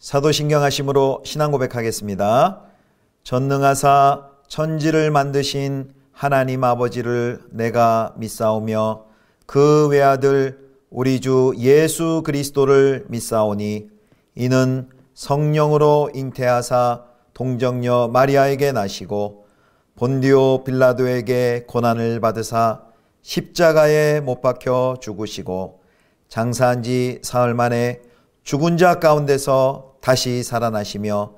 사도신경하심으로 신앙 고백하겠습니다. 전능하사 천지를 만드신 하나님 아버지를 내가 믿사오며 그 외아들 우리 주 예수 그리스도를 믿사오니 이는 성령으로 잉태하사 동정녀 마리아에게 나시고 본디오 빌라도에게 고난을 받으사 십자가에 못 박혀 죽으시고 장사한 지 사흘 만에 죽은 자 가운데서 다시 살아나시며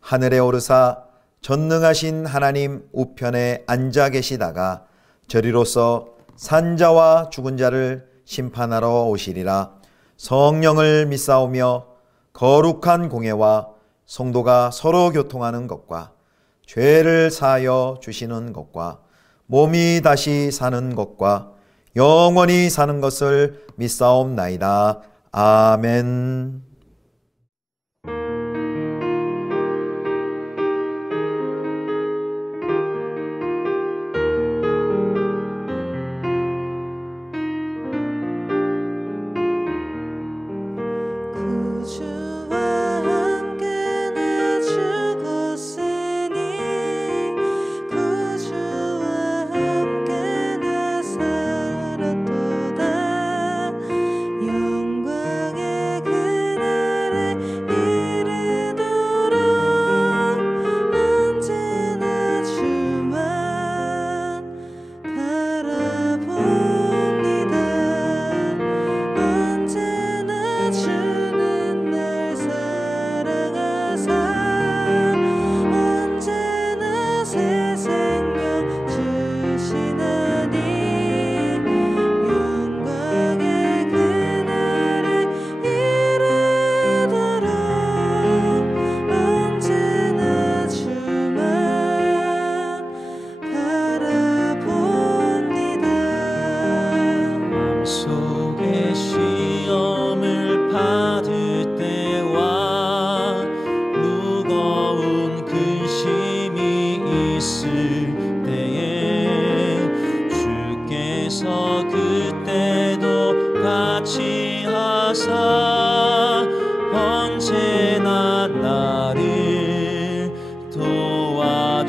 하늘에 오르사 전능하신 하나님 우편에 앉아 계시다가 저리로서 산자와 죽은 자를 심판하러 오시리라. 성령을 믿사오며 거룩한 공예와 성도가 서로 교통하는 것과 죄를 사하여 주시는 것과 몸이 다시 사는 것과 영원히 사는 것을 믿사옵나이다. 아멘. 언제나 나를 도와주시네.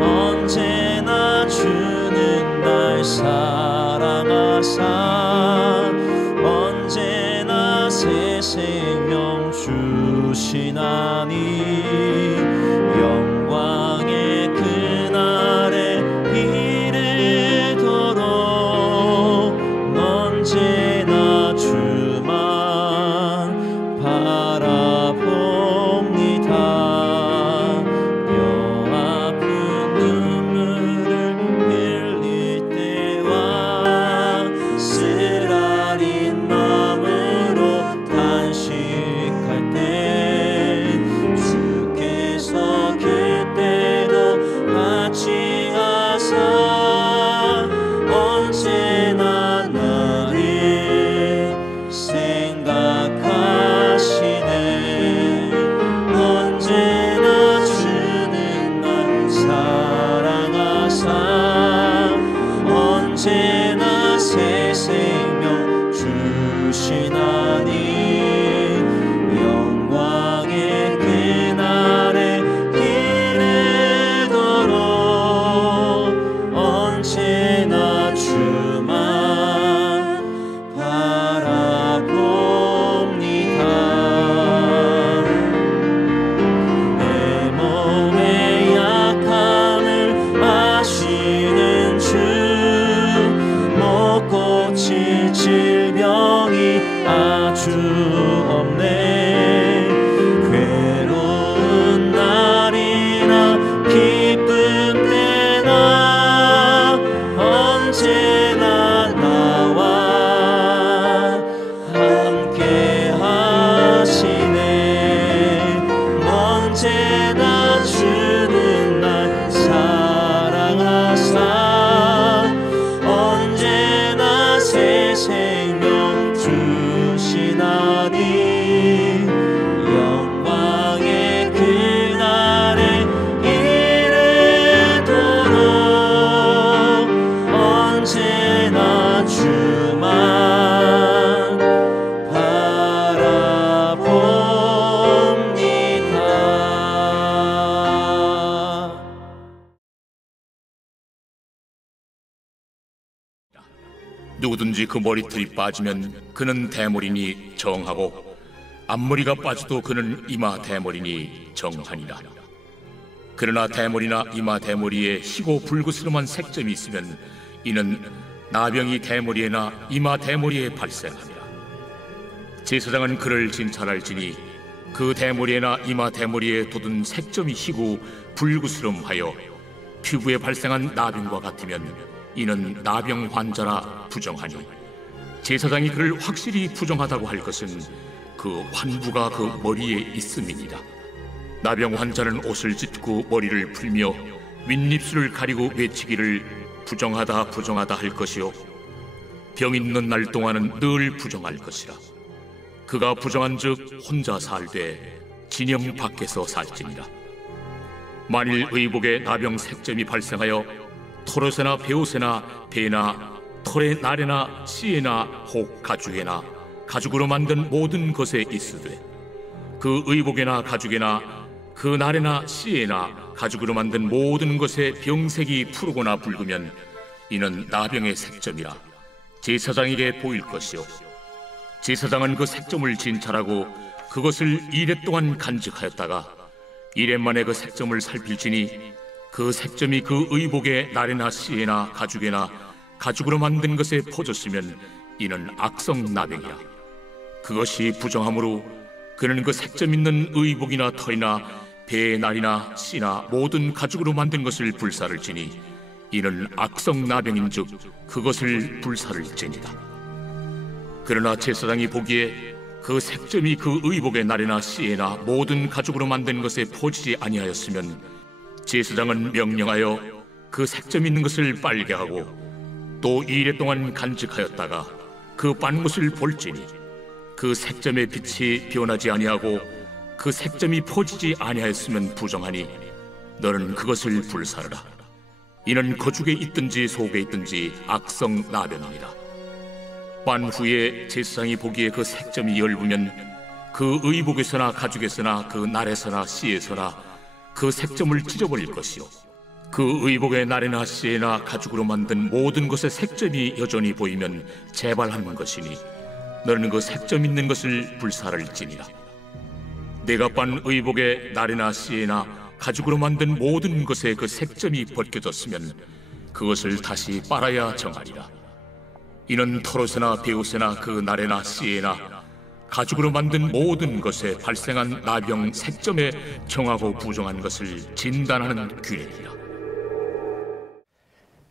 언제나 주는 날 사랑하사 언제나 새 생명 주시나니 영광의 그날에 이르도록 언제나 주만 바라봅니다. 뼈 아픈 눈물을 흘릴 때와 쓰라린 마음으로 탄식할 때 주께서 그때도 같이 하사 언제나 나를 생각하시네. 언제나 주는 날 사랑하사 언제나 새 생명 주시나니 영광의 그날에 이르도록 언제나 주만 바라봅니다. 내 몸의 약함을 아시는 주 못 고칠 질병이 아주 없네. 괴로운 날이나 기쁜 때나 언제나 나와 함께 하시네. 언제나 주는 날 사랑하사 언제나 새 생명 주시나니 누구든지 그 머리털이 빠지면 그는 대머리니 정하고 앞머리가 빠져도 그는 이마 대머리니 정하니라. 그러나 대머리나 이마 대머리에 희고 불그스름한 색점이 있으면 이는 나병이 대머리에나 이마 대머리에 발생하니라. 제사장은 그를 진찰할지니 그 대머리에나 이마 대머리에 돋은 색점이 희고 불그스름하여 피부에 발생한 나병과 같으면 이는 나병 환자라 부정하니, 제사장이 그를 확실히 부정하다고 할 것은 그 환부가 그 머리에 있음이니라. 나병 환자는 옷을 찢고 머리를 풀며 윗입술을 가리고 외치기를 부정하다 부정하다 할 것이요 병 있는 날 동안은 늘 부정할 것이라. 그가 부정한즉 혼자 살되 진영 밖에서 살지니라. 만일 의복에 나병 색점이 발생하여 털옷에나 베옷에나 배나 털의 날에나 씨에나 혹 가죽에나 가죽으로 만든 모든 것에 있으되 그 의복에나 가죽에나 그 날에나 씨에나 가죽으로 만든 모든 것에 병색이 푸르거나 붉으면 이는 나병의 색점이라 제사장에게 보일 것이요 제사장은 그 색점을 진찰하고 그것을 이레 동안 간직하였다가 이레 만에 그 색점을 살필지니 그 색점이 그 의복의 날에나 씨에나 가죽에나 가죽으로 만든 것에 퍼졌으면 이는 악성 나병이라. 그것이 부정하므로 그는 그 색점 있는 의복이나 털이나 배의 날이나 씨나 모든 가죽으로 만든 것을 불사를지니 이는 악성 나병인즉 그것을 불사를지니라. 그러나 제사장이 보기에 그 색점이 그 의복의 날에나 씨에나 모든 가죽으로 만든 것에 퍼지지 아니하였으면 제사장은 명령하여 그 색점 있는 것을 빨게 하고 또 2일 동안 간직하였다가 그 빤 것을 볼지니 그 색점의 빛이 변하지 아니하고 그 색점이 퍼지지 아니하였으면 부정하니 너는 그것을 불사르라. 이는 거죽에 있든지 속에 있든지 악성 나병이니라. 빤 후에 제사장이 보기에 그 색점이 엷으면 그 의복에서나 가죽에서나 그 날에서나 씨에서나 그 색점을 찢어버릴 것이요 그 의복의 날에나 씨에나 가죽으로 만든 모든 것의 색점이 여전히 보이면 재발하는 것이니 너는 그 색점 있는 것을 불사를지니라. 내가 빤 의복의 날에나 씨에나 가죽으로 만든 모든 것에 그 색점이 벗겨졌으면 그것을 다시 빨아야 정하리라. 이는 털옷에나 베옷에나 그 날에나 씨에나 가죽으로 만든 모든 것에 발생한 나병 색점에 정하고 부정한 것을 진단하는 규례이라.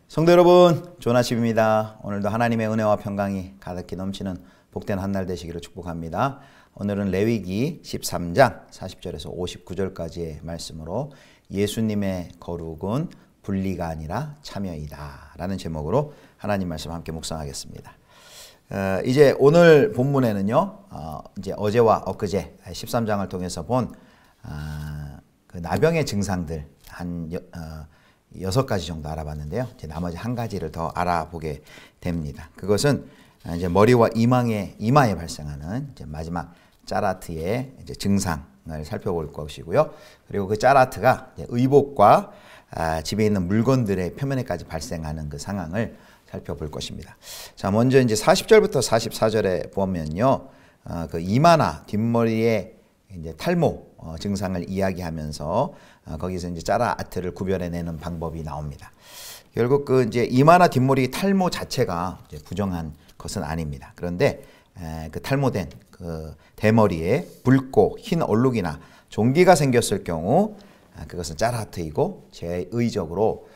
성도 여러분, 조나십입니다. 오늘도 하나님의 은혜와 평강이 가득히 넘치는 복된 한 날 되시기를 축복합니다. 오늘은 레위기 13장 40절에서 59절까지의 말씀으로 예수님의 거룩은 분리가 아니라 참여이다 라는 제목으로 하나님 말씀 함께 묵상하겠습니다. 이제 오늘 본문에는요, 이제 어제와 엊그제 13장을 통해서 본 그 나병의 증상들 한 6가지 정도 알아봤는데요. 이제 나머지 한 가지를 더 알아보게 됩니다. 그것은 이제 머리와 이마에 발생하는 이제 마지막 짜라트의 이제 증상을 살펴볼 것이고요. 그리고 그 짜라트가 이제 의복과 집에 있는 물건들의 표면에까지 발생하는 그 상황을 살펴볼 것입니다. 자, 먼저 이제 40절부터 44절에 보면요, 그 이마나 뒷머리의 이제 탈모 증상을 이야기하면서 거기서 이제 짜라트를 구별해내는 방법이 나옵니다. 결국 그 이제 이마나 뒷머리 탈모 자체가 이제 부정한 것은 아닙니다. 그런데 그 탈모된 그 대머리에 붉고 흰 얼룩이나 종기가 생겼을 경우 그것은 짜라트이고 제의적으로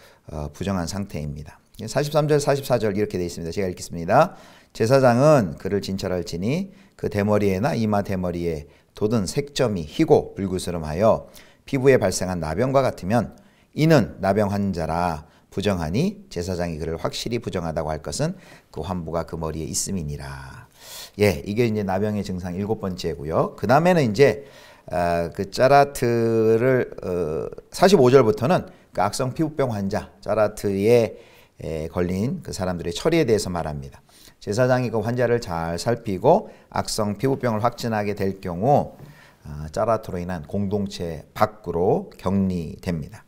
부정한 상태입니다. 43절 44절 이렇게 되어 있습니다. 제가 읽겠습니다. 제사장은 그를 진찰할지니 그 대머리에나 이마 대머리에 돋은 색점이 희고 불그스름하여 피부에 발생한 나병과 같으면 이는 나병 환자라 부정하니 제사장이 그를 확실히 부정하다고 할 것은 그 환부가 그 머리에 있음이니라. 예, 이게 이제 나병의 증상 7번째고요. 그 다음에는 이제 그 짜라트를 45절부터는 그 악성 피부병 환자 짜라트에 걸린 그 사람들의 처리에 대해서 말합니다. 제사장이 그 환자를 잘 살피고 악성 피부병을 확진하게 될 경우 짜라트로 인한 공동체 밖으로 격리됩니다.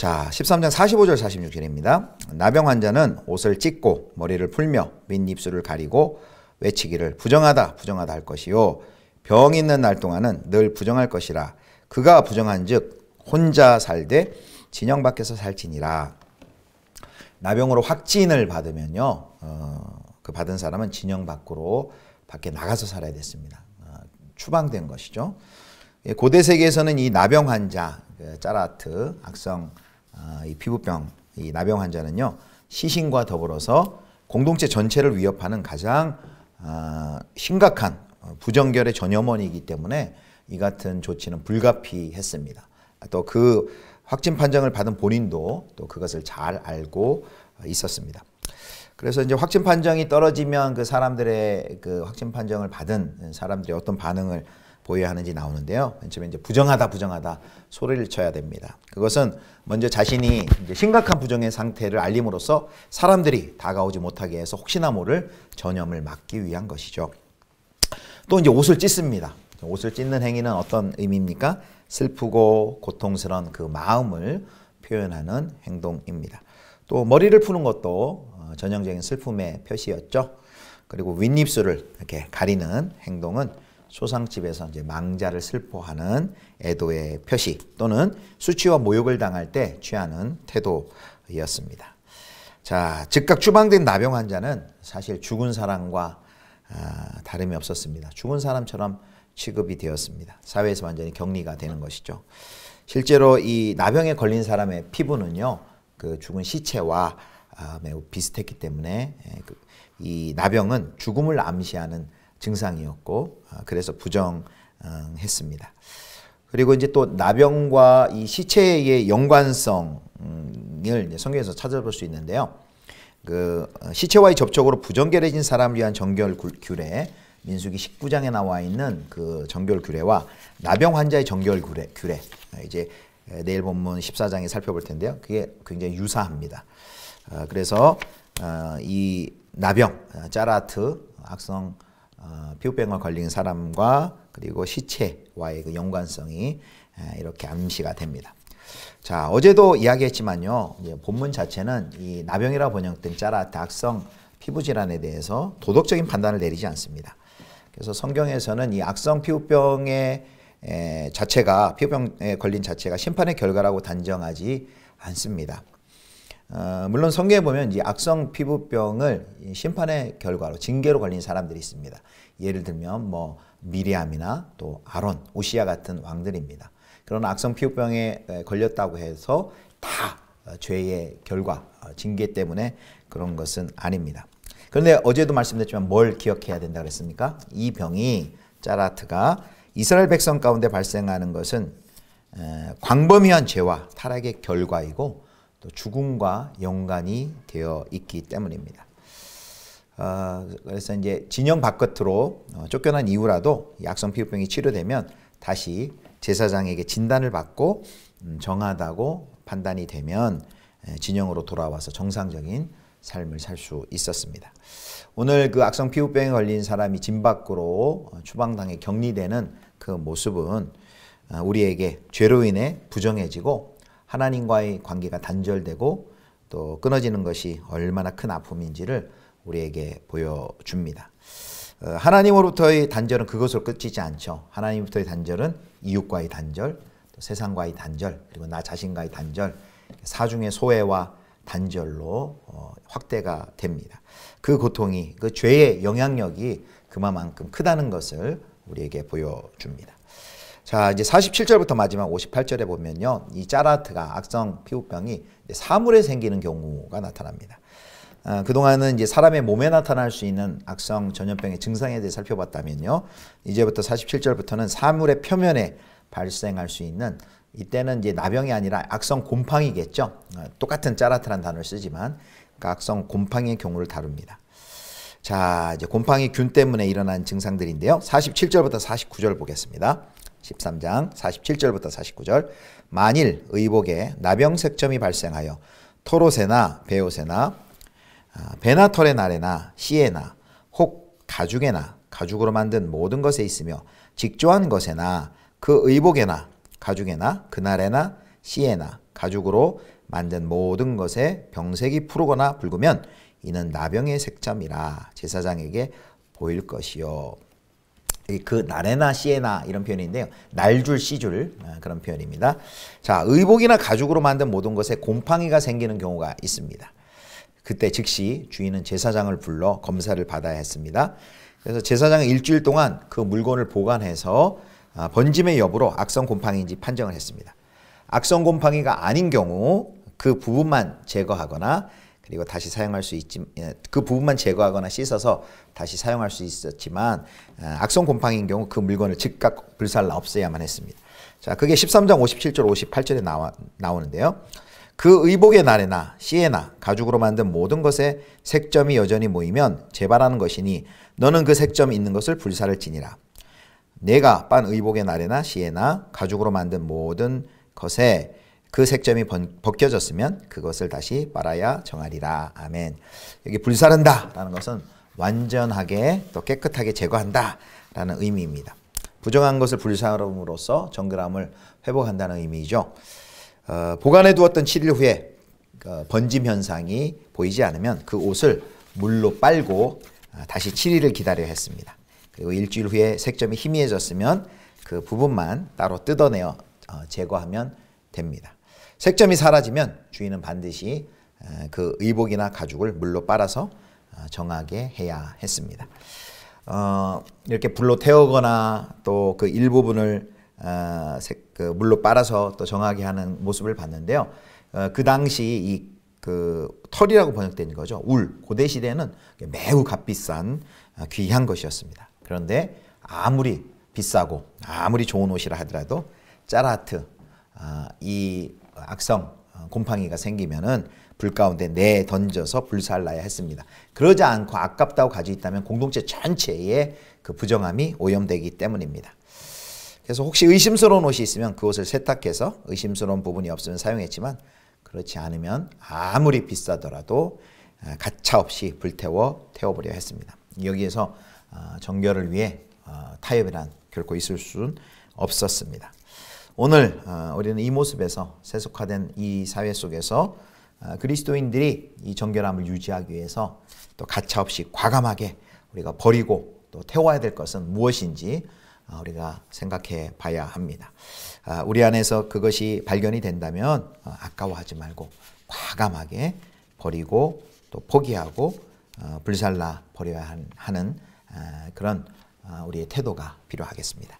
자, 13장 45절 46절입니다. 나병 환자는 옷을 찢고 머리를 풀며 윗입술을 가리고 외치기를 부정하다 부정하다 할 것이요 병 있는 날 동안은 늘 부정할 것이라. 그가 부정한즉 혼자 살되 진영 밖에서 살지니라. 나병으로 확진을 받으면요, 그 받은 사람은 진영 밖으로 밖에 나가서 살아야 됐습니다. 추방된 것이죠. 고대 세계에서는 이 나병 환자, 짜라트, 악성 이 피부병, 이 나병 환자는요, 시신과 더불어서 공동체 전체를 위협하는 가장 심각한 부정결의 전염원이기 때문에 이 같은 조치는 불가피했습니다. 또 그 확진 판정을 받은 본인도 또 그것을 잘 알고 있었습니다. 그래서 이제 확진 판정이 떨어지면 그 사람들의 그 확진 판정을 받은 사람들이 어떤 반응을 보여야 하는지 나오는데요. 맨 처음에 이제 부정하다 부정하다 소리를 쳐야 됩니다. 그것은 먼저 자신이 이제 심각한 부정의 상태를 알림으로써 사람들이 다가오지 못하게 해서 혹시나 모를 전염을 막기 위한 것이죠. 또 이제 옷을 찢습니다. 옷을 찢는 행위는 어떤 의미입니까? 슬프고 고통스러운 그 마음을 표현하는 행동입니다. 또 머리를 푸는 것도 전형적인 슬픔의 표시였죠. 그리고 윗입술을 이렇게 가리는 행동은 소상집에서 이제 망자를 슬퍼하는 애도의 표시 또는 수치와 모욕을 당할 때 취하는 태도였습니다. 자, 즉각 추방된 나병 환자는 사실 죽은 사람과 다름이 없었습니다. 죽은 사람처럼 취급이 되었습니다. 사회에서 완전히 격리가 되는 것이죠. 실제로 이 나병에 걸린 사람의 피부는요, 그 죽은 시체와 매우 비슷했기 때문에 이 나병은 죽음을 암시하는 증상이었고, 그래서 부정했습니다. 그리고 이제 또 나병과 이 시체의 연관성을 성경에서 찾아볼 수 있는데요. 그 시체와의 접촉으로 부정결해진 사람을 위한 정결 규례, 민수기 19장에 나와 있는 그 정결 규례와 나병 환자의 정결 규례, 이제 내일 본문 14장에 살펴볼 텐데요. 그게 굉장히 유사합니다. 그래서 이 나병, 짜라트, 악성 피부병에 걸린 사람과 그리고 시체와의 그 연관성이 이렇게 암시가 됩니다. 자, 어제도 이야기했지만요, 이제 본문 자체는 이 나병이라 번역된 짜라트, 악성 피부 질환에 대해서 도덕적인 판단을 내리지 않습니다. 그래서 성경에서는 이 악성 피부병의 자체가, 피부병에 걸린 자체가 심판의 결과라고 단정하지 않습니다. 물론 성경에 보면 이 악성 피부병을 심판의 결과로, 징계로 걸린 사람들이 있습니다. 예를 들면 뭐 미리암이나 또 아론, 오시야 같은 왕들입니다. 그런 악성 피부병에 걸렸다고 해서 다 죄의 결과, 징계 때문에 그런 것은 아닙니다. 그런데 어제도 말씀드렸지만 뭘 기억해야 된다 그랬습니까? 이 병이, 짜라트가 이스라엘 백성 가운데 발생하는 것은 광범위한 죄와 타락의 결과이고 또 죽음과 연관이 되어 있기 때문입니다. 그래서 이제 진영 바깥으로 쫓겨난 이후라도 악성 피부병이 치료되면 다시 제사장에게 진단을 받고 정하다고 판단이 되면 진영으로 돌아와서 정상적인 삶을 살 수 있었습니다. 오늘 그 악성 피부병에 걸린 사람이 진 밖으로 추방당해 격리되는 그 모습은 우리에게 죄로 인해 부정해지고 하나님과의 관계가 단절되고 또 끊어지는 것이 얼마나 큰 아픔인지를 우리에게 보여줍니다. 하나님으로부터의 단절은 그것으로 끝이지 않죠. 하나님으로부터의 단절은 이웃과의 단절, 또 세상과의 단절, 그리고 나 자신과의 단절, 사중의 소외와 단절로 확대가 됩니다. 그 고통이, 그 죄의 영향력이 그만큼 크다는 것을 우리에게 보여줍니다. 자, 이제 47절부터 마지막 58절에 보면요, 이 짜라트가, 악성 피부병이 사물에 생기는 경우가 나타납니다. 그동안은 이제 사람의 몸에 나타날 수 있는 악성 전염병의 증상에 대해 살펴봤다면요, 이제부터 47절부터는 사물의 표면에 발생할 수 있는, 이때는 이제 나병이 아니라 악성 곰팡이겠죠. 똑같은 짜라트라는 단어를 쓰지만 그 악성 곰팡이의 경우를 다룹니다. 자, 이제 곰팡이균 때문에 일어난 증상들인데요. 47절부터 49절 보겠습니다. 13장 47절부터 49절. 만일 의복에 나병색점이 발생하여 토롯에나 베옷에나 배나 털의 날에나 씨에나 혹 가죽에나 가죽으로 만든 모든 것에 있으며 직조한 것에나 그 의복에나 가죽에나 그날에나 시에나 가죽으로 만든 모든 것에 병색이 푸르거나 붉으면 이는 나병의 색점이라 제사장에게 보일 것이요. 그 나레나 시에나 이런 표현인데요. 날줄 시줄 그런 표현입니다. 자, 의복이나 가죽으로 만든 모든 것에 곰팡이가 생기는 경우가 있습니다. 그때 즉시 주인은 제사장을 불러 검사를 받아야 했습니다. 그래서 제사장은 일주일 동안 그 물건을 보관해서 번짐의 여부로 악성 곰팡이인지 판정을 했습니다. 악성 곰팡이가 아닌 경우 그 부분만 제거하거나 그리고 다시 사용할 수 있지, 그 부분만 제거하거나 씻어서 다시 사용할 수 있었지만 악성 곰팡이인 경우 그 물건을 즉각 불살라 없애야만 했습니다. 자, 그게 13장 57절 58절에 나오는데요. 그 의복의 나레나 시에나 가죽으로 만든 모든 것에 색점이 여전히 모이면 재발하는 것이니 너는 그 색점이 있는 것을 불살을지니라. 내가 빤 의복의 나레나 시에나 가죽으로 만든 모든 것에 그 색점이 벗겨졌으면 그것을 다시 빨아야 정하리라. 아멘. 여기 불사른다 라는 것은 완전하게 또 깨끗하게 제거한다 라는 의미입니다. 부정한 것을 불사름으로써 정결함을 회복한다는 의미죠. 보관해 두었던 7일 후에 번짐 현상이 보이지 않으면 그 옷을 물로 빨고 다시 7일을 기다려야 했습니다. 그리고 일주일 후에 색점이 희미해졌으면 그 부분만 따로 뜯어내어 제거하면 됩니다. 색점이 사라지면 주인은 반드시 그 의복이나 가죽을 물로 빨아서 정하게 해야 했습니다. 이렇게 불로 태우거나 또 그 일부분을 그 물로 빨아서 또 정하게 하는 모습을 봤는데요. 그 당시 이 그 털이라고 번역된 거죠. 울. 고대 시대는 매우 값비싼 귀한 것이었습니다. 그런데 아무리 비싸고 아무리 좋은 옷이라 하더라도 짜라트 이 악성 곰팡이가 생기면은 불 가운데 내 던져서 불살라야 했습니다. 그러지 않고 아깝다고 가지고 있다면 공동체 전체에 그 부정함이 오염되기 때문입니다. 그래서 혹시 의심스러운 옷이 있으면 그 옷을 세탁해서 의심스러운 부분이 없으면 사용했지만 그렇지 않으면 아무리 비싸더라도 가차없이 태워버려야 했습니다. 여기에서 정결을 위해 타협이란 결코 있을 수는 없었습니다. 오늘 우리는 이 모습에서 세속화된 이 사회 속에서 그리스도인들이 이 정결함을 유지하기 위해서 또 가차없이 과감하게 우리가 버리고 또 태워야 될 것은 무엇인지 우리가 생각해 봐야 합니다. 우리 안에서 그것이 발견이 된다면 아까워하지 말고 과감하게 버리고 또 포기하고 불살라 버려야 하는 그런 우리의 태도가 필요하겠습니다.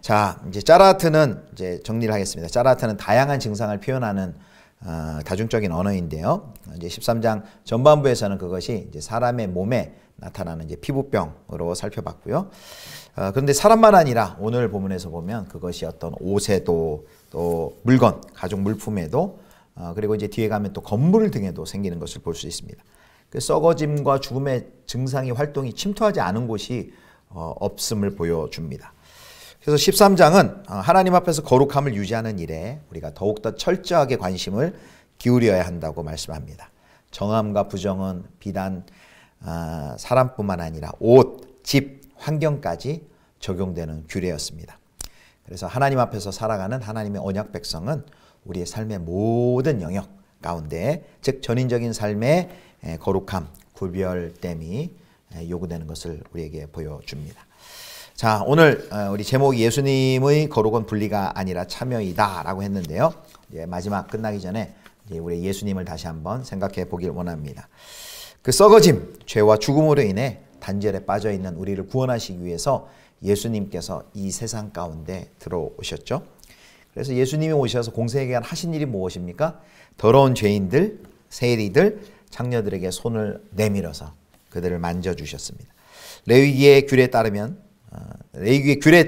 자, 이제 짜라트는 이제 정리를 하겠습니다. 짜라트는 다양한 증상을 표현하는 다중적인 언어인데요. 이제 13장 전반부에서는 그것이 이제 사람의 몸에 나타나는 이제 피부병으로 살펴봤고요. 그런데 사람만 아니라 오늘 본문에서 보면 그것이 어떤 옷에도 또 물건, 가죽 물품에도 그리고 이제 뒤에 가면 또 건물 등에도 생기는 것을 볼 수 있습니다. 그 썩어짐과 죽음의 증상이 활동이 침투하지 않은 곳이 없음을 보여줍니다. 그래서 13장은 하나님 앞에서 거룩함을 유지하는 일에 우리가 더욱더 철저하게 관심을 기울여야 한다고 말씀합니다. 정함과 부정은 비단 사람뿐만 아니라 옷, 집, 환경까지 적용되는 규례였습니다. 그래서 하나님 앞에서 살아가는 하나님의 언약 백성은 우리의 삶의 모든 영역 가운데 즉 전인적인 삶의 거룩함, 구별됨이 요구되는 것을 우리에게 보여줍니다. 자, 오늘 우리 제목이 예수님의 거룩은 분리가 아니라 참여이다 라고 했는데요. 이제 마지막 끝나기 전에 이제 우리 예수님을 다시 한번 생각해 보길 원합니다. 그 썩어짐, 죄와 죽음으로 인해 단절에 빠져 있는 우리를 구원하시기 위해서 예수님께서 이 세상 가운데 들어오셨죠. 그래서 예수님이 오셔서 공생애에 하신 일이 무엇입니까? 더러운 죄인들, 세리들, 창녀들에게 손을 내밀어서 그들을 만져주셨습니다. 레위기의 규례에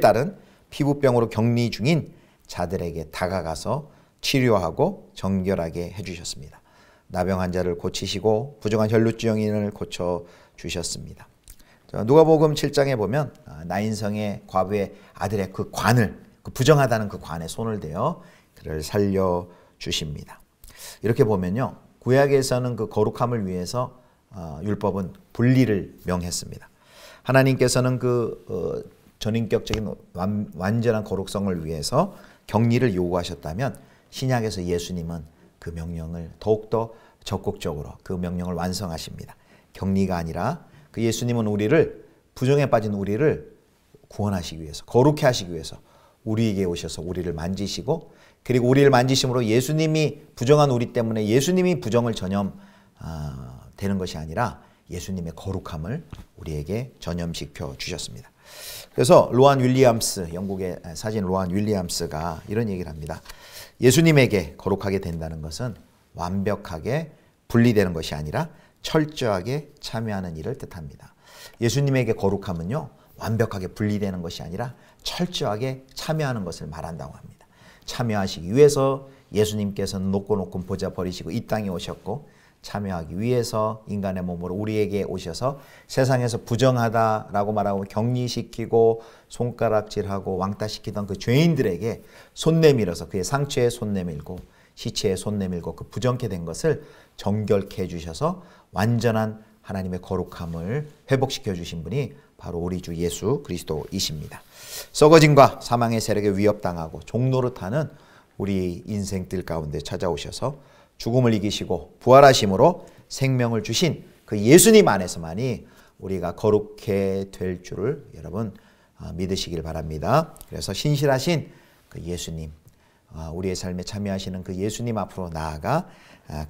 따른 피부병으로 격리 중인 자들에게 다가가서 치료하고 정결하게 해주셨습니다. 나병 환자를 고치시고 부정한 혈루증인을 고쳐주셨습니다. 누가복음 7장에 보면 나인성의 과부의 아들의 그 관을, 그 부정하다는 그 관에 손을 대어 그를 살려주십니다. 이렇게 보면요, 구약에서는 그 거룩함을 위해서 율법은 분리를 명했습니다. 하나님께서는 그 전인격적인 완전한 거룩성을 위해서 격리를 요구하셨다면 신약에서 예수님은 그 명령을 더욱더 적극적으로 그 명령을 완성하십니다. 격리가 아니라 그 예수님은 우리를, 부정에 빠진 우리를 구원하시기 위해서, 거룩해 하시기 위해서 우리에게 오셔서 우리를 만지시고, 그리고 우리를 만지심으로 예수님이 부정한 우리 때문에 예수님이 부정을 전염되는 것이 아니라 예수님의 거룩함을 우리에게 전염시켜 주셨습니다. 그래서 로안 윌리엄스, 영국의 사진 로안 윌리엄스가 이런 얘기를 합니다. 예수님에게 거룩하게 된다는 것은 완벽하게 분리되는 것이 아니라 철저하게 참여하는 일을 뜻합니다. 예수님에게 거룩함은요, 완벽하게 분리되는 것이 아니라 철저하게 참여하는 것을 말한다고 합니다. 참여하시기 위해서 예수님께서는 높고 높은 보좌 버리시고 이 땅에 오셨고, 참여하기 위해서 인간의 몸으로 우리에게 오셔서 세상에서 부정하다라고 말하고 격리시키고 손가락질하고 왕따시키던 그 죄인들에게 손 내밀어서 그의 상처에 손 내밀고 시체에 손 내밀고 그 부정케 된 것을 정결케 해주셔서 완전한 하나님의 거룩함을 회복시켜 주신 분이 바로 우리 주 예수 그리스도이십니다. 썩어짐과 사망의 세력에 위협당하고 종노릇하는 우리 인생들 가운데 찾아오셔서 죽음을 이기시고 부활하심으로 생명을 주신 그 예수님 안에서만이 우리가 거룩해 될 줄을 여러분 믿으시길 바랍니다. 그래서 신실하신 그 예수님, 우리의 삶에 참여하시는 그 예수님 앞으로 나아가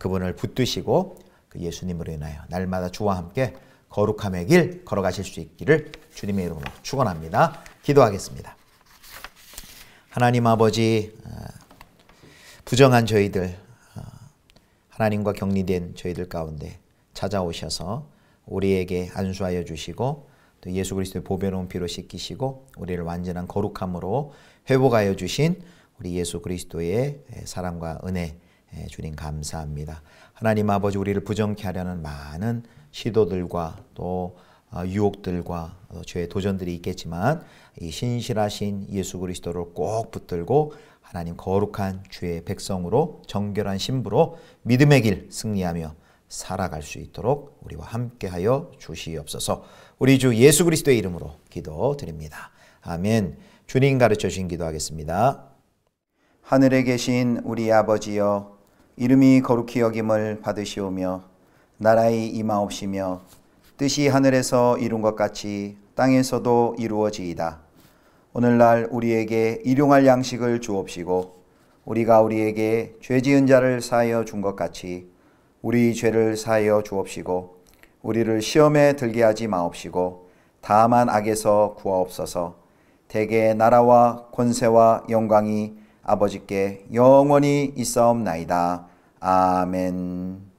그분을 붙드시고 그 예수님으로 인하여 날마다 주와 함께 거룩함의 길 걸어가실 수 있기를 주님의 이름으로 축원합니다. 기도하겠습니다. 하나님 아버지, 부정한 저희들, 하나님과 격리된 저희들 가운데 찾아오셔서 우리에게 안수하여 주시고 또 예수 그리스도의 보배로운 피로 씻기시고 우리를 완전한 거룩함으로 회복하여 주신 우리 예수 그리스도의 사랑과 은혜 주님 감사합니다. 하나님 아버지, 우리를 부정케 하려는 많은 시도들과 또 유혹들과 죄의 도전들이 있겠지만 이 신실하신 예수 그리스도를 꼭 붙들고 하나님 거룩한 주의 백성으로 정결한 신부로 믿음의 길 승리하며 살아갈 수 있도록 우리와 함께하여 주시옵소서. 우리 주 예수 그리스도의 이름으로 기도드립니다. 아멘. 주님 가르쳐 주신 기도하겠습니다. 하늘에 계신 우리 아버지여, 이름이 거룩히 여김을 받으시오며 나라의 임하옵시며 뜻이 하늘에서 이룬 것 같이 땅에서도 이루어지이다. 오늘날 우리에게 일용할 양식을 주옵시고 우리가 우리에게 죄 지은 자를 사하여 준 것 같이 우리 죄를 사하여 주옵시고 우리를 시험에 들게 하지 마옵시고 다만 악에서 구하옵소서. 대개 나라와 권세와 영광이 아버지께 영원히 있사옵나이다. 아멘.